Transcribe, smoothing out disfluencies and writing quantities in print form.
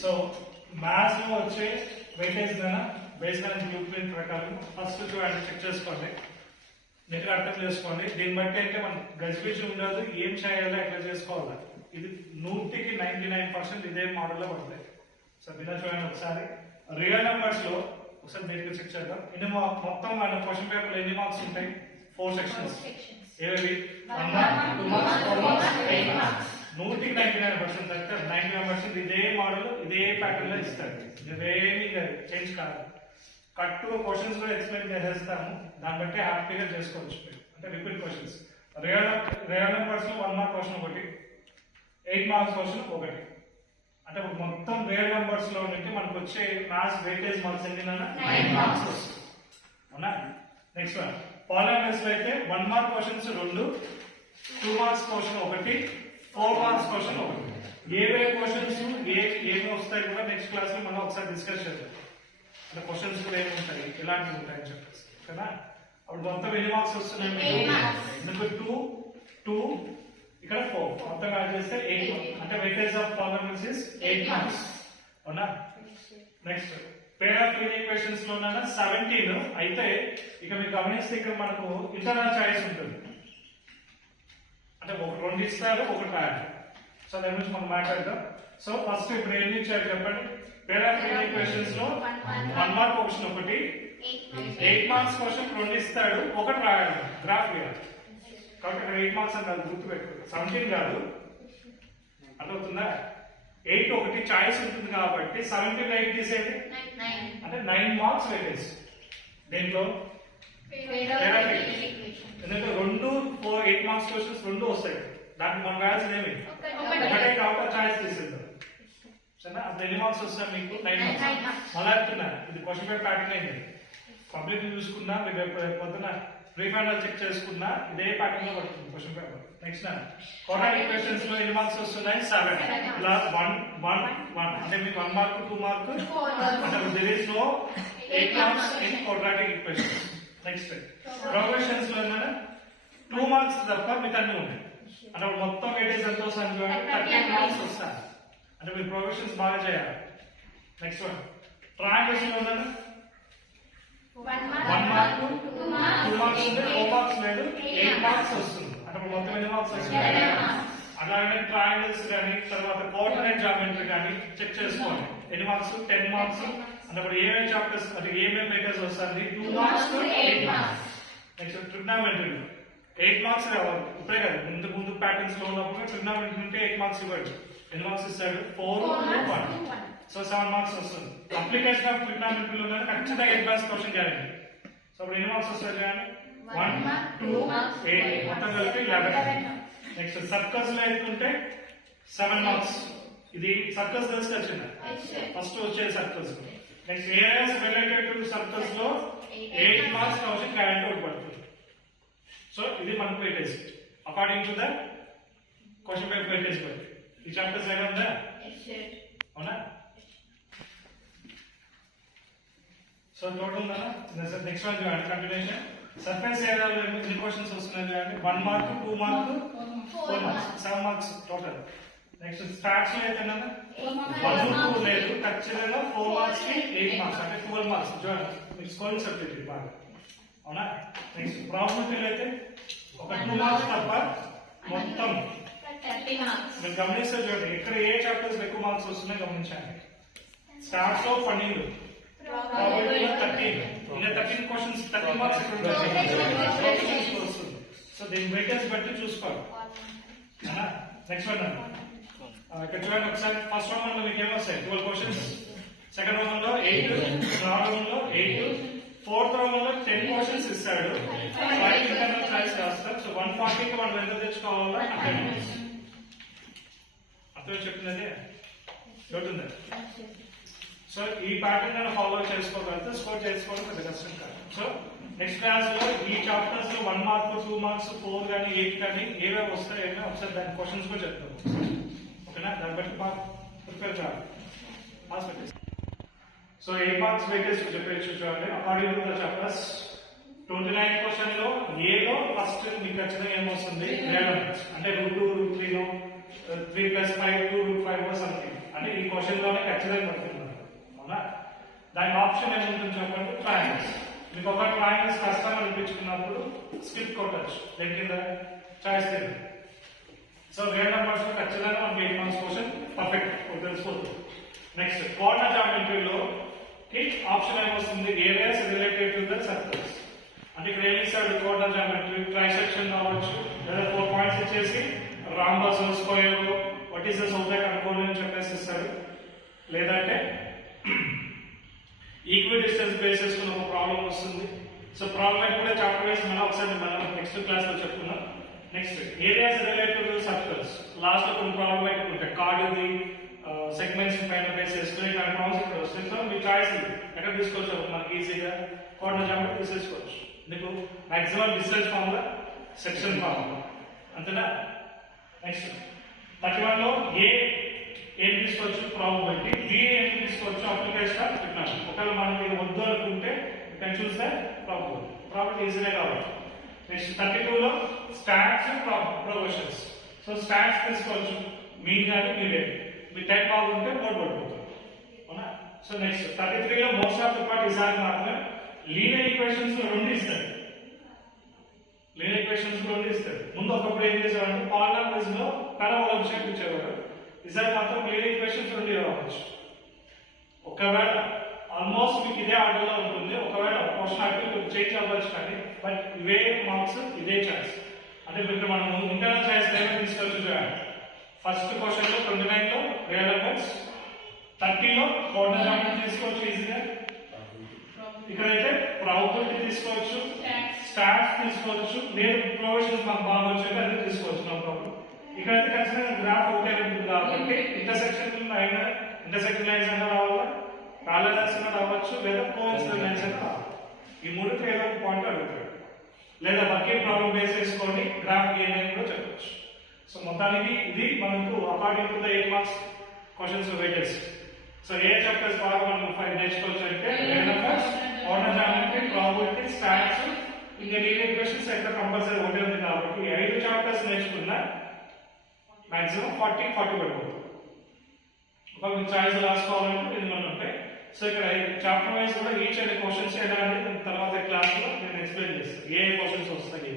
So maths లో వచ్చే weightage base blue print ప్రకారం ఫస్ట్ చూడండి, చెక్ చేసుకోండి, నెట్ అర్థం చేసుకోండి. దీన్ని బట్టి అయితే మనం గజిబిజి ఉండదు, ఏం చేయాలో ఎట్లా చేసుకోవాలా. ఇది 100కి 99% ఇదే మోడల్లో పడుతుంది. సో దీని చూడండి ఒకసారి రియల్ నెంబర్స్ లో ఒకసారి మీరు చెక్ చేద్దాం. ఇన్ని మొత్తం మన క్వశ్చన్ పేపర్ ఎన్ని మార్క్స్ ఉంటాయి? 4 సెక్షన్స్. ఏవి? 1 మార్క్, 2 మార్క్స్, 4 మార్క్స్, 8 మార్క్స్. 100కి 99% అయితే 99% ఇదే మోడల్ ఇదే ప్యాటర్న్ లో ఇస్తారు. ఇవేమీ చేంజ్ కాదు. కట్ టు క్వశ్చన్స్ లో ఎక్స్ప్లెయిన్ చేసేస్తాము, దాన్ని బట్టి హ్యాపీగా చేసుకోవచ్చు. అంటే రిపీట్ క్వశ్చన్స్. రియల్ నెంబర్స్ లో 1 మార్క్ క్వశ్చన్ ఒకటి, 8 మార్క్స్ క్వశ్చన్ ఒకటి. అంటే మొత్తం రియల్ నెంబర్స్ లో నుంచి మనకు వచ్చే మ్యాథ్స్ వెయిటేజ్ మార్క్స్ ఎన్ని? 9 మార్క్స్ వస్తుంది. అవునా? నెక్స్ట్ వన్ పాలినామియల్స్ లో అయితే 1 మార్క్ క్వశ్చన్స్ 2, 2 మార్క్స్ క్వశ్చన్ ఒకటి, 4 మార్క్స్ క్వశ్చన్ ఒకటి. ఏవే క్వశ్చన్స్ ఏమి వస్తాయి కూడా నెక్స్ట్ క్లాస్ లో మనం ఒకసారి డిస్కస్ చేద్దాం. అంటే క్వశ్చన్స్ కూడా ఏమి ఉంటాయి, ఎలాంటివి ఉంటాయని చెప్పేసి కదా. అప్పుడు మొత్తం ఎన్ని మార్క్స్ వస్తున్నాయి? మీకు 2, 2 ఇక్కడ 4 మొత్తం యాడ్ చేస్తే 8. అంటే weightage of polynomials is 8 marks. అవునా? Next pair of linear equations లో 17. అయితే ఇక మీరు గమనిస్తే ఇక్కడ మనకు ఇంటర్నల్ చాయిస్ ఉంటుంది. అంటే ఒక 2 ఇస్తారు, ఒకటి రాయాలి. సో దాని గురించి మనం మాట్లాడదాం. సో ఫస్ట్ ఇప్పుడు ఏం ఇచ్చారు చెప్పండి. పేర్ ఆఫ్ లీనియర్ ఈక్వేషన్స్ లో 1 మార్క్ క్వశ్చన్ ఒకటి, 8 మార్క్స్ క్వశ్చన్ 2 ఇస్తాడు, ఒకటి రాయాలి, గ్రాఫ్ వేయాలి. కాబట్టి 8 మార్క్స్ అని కాదు, గుర్తుపెట్టుకో, 17 కాదు. అర్థమవుతుందా? 8 ఒకటి చాయిస్ ఉంటుంది కాబట్టి 17 8 తీసేది అంటే 9 మార్క్స్ వెయిటేజ్. దేంట్లో? ఎందుకంటే 2 4 8 మార్క్స్ క్వశ్చన్స్ 2 వస్తాయి. దానికి మనం రాయాల్సింది ఏమి? ఒకటే కాబట్టి చాయిస్ తీసేద్దాం. సరేనా? అది ఎన్ని మార్క్స్ వస్తాయి మీకు? 9 మార్క్స్. మళ్ళీ చెప్తున్నా, ఇది క్వశ్చన్ పేపర్ ప్యాటర్న్ అయింది. పబ్లిక్ చూసుకున్నా, మీరు పొద్దున ప్రీ ఫైనల్ చెక్ చేసుకున్నా ఇదే ప్యాటర్న్ లో పడుతుంది question paper. Next quadratic equations లో ఎన్ని మార్క్స్ వస్తున్నాయి? 7. ఇలా 1 1 1 అంటే మీకు 1 మార్క్ 2 మార్క్ అంటే there is no 8 marks in quadratic equations. Next progressions లో 2 మార్క్స్ తప్ప మీకు అన్ని ఉన్నాయి. అంటే మొత్తం వెయిటేజ్ ఎంత వస్తుంది? 13 మార్క్స్ వస్తాయి. అంటే మీరు ప్రోగ్రెషన్స్ బాగా చేయాలి. నెక్స్ట్ వన్ ట్రయాంగిల్స్ లో 1 మార్క్ 2 మార్క్స్ ఉంది, 4 మార్క్స్ లేదు, 8 మార్క్స్ వస్తుంది. అంటే మొత్తం ఎన్ని మార్క్స్ వస్తుంది? అలాగే ట్రయాంగిల్స్ కానీ తర్వాత కోఆర్డినేట్ జామెట్రీ కానీ చెక్ చేసుకోండి. ఎన్ని మార్క్స్? 10 మార్క్స్. అంటే ఇప్పుడు ఏమేమి చాప్టర్స్ అంటే ఏమేమి వెయిటేజ్ వస్తుంది? 2 marks 8 marks. Next trigonometry 8 marks రావాలి. ఇప్పుడే కదా, ముందు ప్యాటర్న్స్ లో ఉన్నప్పుడు ట్రిగ్నామెట్రీ ఉంటే 8 మార్క్స్ ఇవ్వడు. ఎన్ని మార్క్స్ ఇస్తాడు? 4 1. సో 7 మార్క్స్ వస్తుంది. అప్లికేషన్ ఆఫ్ ట్రిగ్నామెట్రీలో ఖచ్చితంగా 8 మార్క్స్ క్వశ్చన్ గ్యారెంటీ. సో ఇప్పుడు ఎన్ని మార్క్స్ వస్తుంది? 1 2 8 మొత్తం కలిపి 11. నెక్స్ట్ సర్కల్స్ లో అయితే 7 మార్క్స్. ఇది సర్కల్స్ తెలుసు వచ్చిందా? ఫస్ట్ వచ్చే సర్కల్స్. నెక్స్ట్ ఏరియాస్ రిలేటెడ్ టు సర్కల్స్ లో 8 మార్క్స్ క్వశ్చన్ గ్యారెంటీ పడుతుంది. సో ఇది మనకు weightage according to the question paper weightage బట్టి. ఈ చాప్టర్స్ ఏమైనా ఉందా? అవునా? సో టోటల్ ఉందా? నెక్స్ట్ వన్ చూడండి, కంటిన్యూషన్. సర్ఫేస్ ఏరియాలో ఎన్ని క్వశ్చన్స్ వస్తున్నాయి చూడండి. 1 mark 2 mark 4 marks 7 marks total. Next starts లో అయితే 1 2 లేదు, ఖచ్చితంగా 4 మార్క్స్ కి 8 మార్క్స్ అంటే 12 మార్క్స్. చూడండి మీకు స్కోరింగ్ సబ్జెక్ట్ బాగా. అవునా? నెక్స్ట్ ప్రాబబిలిటీలో అయితే ఒక 2 మార్క్స్ తప్ప మొత్తం 30 మార్క్స్. మీరు గమనిస్తే చూడండి, ఇక్కడ ఏ చాప్టర్స్ ఎక్కువ మార్క్స్ వస్తున్నాయో గమనించండి. స్టార్ట్స్ లో 12, ప్రాబబిలిటీలో 13, ఇంకా 13 క్వశ్చన్స్ 13 మార్క్స్ ఇక్కడ వస్తుంది. సో దీని వెయిటేజ్ బట్టి చూసుకోవాలి. నెక్స్ట్ వన్ ఇక్కడ చూడండి ఒకసారి. ఫస్ట్ రౌండ్ లో మీకు ఏమొస్తాయి? 12 క్వశ్చన్స్. సెకండ్ రౌండ్ లో 8, థర్డ్ రౌండ్ లో 8, ఫోర్త్ రౌండ్ లో 10 క్వశ్చన్స్ ఇస్తాడు. 5 ఇంటర్నల్ చాయిస్ రాస్తారు. సో 140కి మనం ఎంత తెచ్చుకోవాలో అర్థం చెప్తున్నది చూడండి. సో ఈ ప్యాటర్న్ ఫాలో చేసుకోగలిగితే స్కోర్ చేసుకోవడం పెద్ద కష్టం కాదు. సో నెక్స్ట్ క్లాస్ లో ఈ చాప్టర్స్ లో 1 మార్క్ 2 మార్క్స్ 4 కానీ 8 కానీ ఏవేవి వస్తాయో ఒకసారి దాని క్వశ్చన్స్ కూడా చెప్తాము. ఓకేనా? దాన్ని బట్టి బాగా ప్రిపేర్ కావాలి. సో 8 మార్క్స్ వెయిటేజ్ చెప్పేసి చూడండి. According to the chapters 29 question లో ఏలో ఫస్ట్ మీకు ఖచ్చితంగా ఏమొస్తుంది? అంటే √2 √3 3 + 5 2√5 సంథింగ్ అంటే ఈ క్వశ్చన్ లోనే ఖచ్చితంగా పడుతుంది అవునా. దానికి ఆప్షన్ ఏముంటుంది చెప్పండి, ట్రయాంగిల్స్. మీకు ఒక ట్రయాంగిల్స్ కష్టం అనిపించుకున్నప్పుడు స్కిప్ కొట్టచ్చు దాని కింద చాయిస్ కింద. సో వేరే నెంబర్స్ ఖచ్చితంగా మనకి 8 మార్క్స్ క్వశ్చన్ పర్ఫెక్ట్ తెలిసిపోతుంది. నెక్స్ట్ కోఆర్డినేట్ జామెట్రీలో ఆప్షన్ ఏమొస్తుంది, areas related to the circles. అంటే ఇక్కడ ఏమి ఇస్తాడు, కోఆర్డినేట్ జామెట్రీ ట్రైసెక్షన్ కావచ్చు, లేదా 4 పాయింట్స్ ఇచ్చేసి rhombus square what is the south కనుక్కోండి అని చెప్పేసి ఇస్తాడు. లేదంటే ఈక్వి డిస్టెన్స్ బేస్ చేసుకున్న ఒక ప్రాబ్లం వస్తుంది. సో ప్రాబ్లం కూడా చాప్టర్ వైస్ మనం నెక్స్ట్ క్లాస్ లో చెప్పుకున్నాం. Next areas related to circles, last లో కొన్ని ప్రాబ్లం ఉంటాయి. కార్డ్ ఉంది, సెగ్మెంట్స్ పైన బేస్ చేసుకుని ప్రాబ్లమ్స్ ఇక్కడ వస్తుంది. సో మీ చాయిస్ ఎక్కడ తీసుకోవచ్చు, మనకి ఈజీగా కోఆర్డినేట్ జామెట్రీ తీసేసుకోవచ్చు. మీకు maximum distance formula, section formula, అంతేనా. నెక్స్ట్ 31 లో ఏం తీసుకోవచ్చు, ప్రాబబిలిటీ. బి ఏం తీసుకోవచ్చు, అప్లికేషన్ ఆఫ్ టెక్నాలజీ. ఒకవేళ మనకి ఇది వద్దు అనుకుంటే ఇక్కడ చూస్తే ప్రాబబిలిటీ ఈజీనే కావాలి. నెక్స్ట్ 32 లో స్టాట్స్ ప్రొపోర్షన్స్. సో స్టాట్స్ తీసుకోవచ్చు, మీన్ కానీ మీడియం. మీ టైప్ బాగుంటే బోర్డు పడిపోతుంది అవునా. సో నెక్స్ట్ 33 లో మోస్ట్ ఆఫ్ ది పార్ట్ ఈసారి మాత్రమే లీనియర్ ఈక్వేషన్స్ లో 2 ఇస్తాడు. లీనియర్ ఈక్వేషన్స్ లో 2 ఇస్తాడు. ముందు ఒకప్పుడు ఏం చేసేవాడు, పాలినామియల్స్ లో కలవల విషయం ఇచ్చేవాడు. ఈసారి మాత్రం లీనియర్ ఈక్వేషన్స్ 2 రావచ్చు. ఒకవేళ ఆల్మోస్ట్ మీకు ఇదే ఆర్డర్ లో ఉంటుంది. ఒకవేళ క్వశ్చన్ అటు చేంజ్ అవ్వచ్చు, కానీ బట్ ఇవే మార్క్స్ ఇదే చాయిస్. అంటే ఇప్పుడు మనం ఇంటర్నల్ చాయిస్ ఏమైనా తీసుకోవచ్చు చూడండి. ఫస్ట్ క్వశ్చన్ లో 29 లో రియల్ నెంబర్స్, 30 లో కోఆర్డినేట్ జామెట్రీ తీసుకోవచ్చు ఈజీగా. ఇక్కడైతే ప్రాబబిలిటీ తీసుకోవచ్చు, స్టాట్స్ తీసుకోవచ్చు, లేదు ప్రొవిజన్స్ మాకు బాగా వచ్చాక అది తీసుకోవచ్చు, నో ప్రాబ్లం. ఇక్కడైతే ఖచ్చితంగా గ్రాఫ్ ఒకటే ఉంటుంది కాబట్టి ఇంటర్సెక్షన్ లైన్స్ అయినా రావాలా, ప్యారలల్స్ అయినా రావచ్చు, లేదా కోఇన్సిడెంట్ లైన్స్ అయినా రావాలి. ఈ 3 ఏదో ఒక పాయింట్ అడుగుతాడు. లేదా బకెట్ ప్రాబ్లం బేస్ చేసుకొని గ్రాఫ్ గీయని కూడా చెప్పవచ్చు. సో మొత్తానికి ఇది మనకు according to the 8 marks questions weightage. So A chapters బాగా మనం 5 నేర్చుకోవచ్చు అంటే కోఆర్డినేట్ జామెట్రీ, ప్రాబబిలిటీ, స్టాట్స్, ఇంకా లీనియర్ ఈక్వేషన్స్ అయితే కంపల్సరీ ఒకటే ఉంది కాబట్టి 5 చాప్టర్స్ నేర్చుకున్నా మాక్సిమం 40 పడిపోతుంది. ఒక మీకు చాయిస్ రాసుకోవాలంటే ఇది మనం ఉంటాయి. సో ఇక్కడ చాప్టర్ వైజ్ కూడా ఈచ్ అండ్ క్వశ్చన్స్ ఎలా అనేది తర్వాత క్లాస్ లో నేను ఎక్స్ప్లెయిన్ చేస్తాను, ఏ క్వశ్చన్స్ వస్తాయి.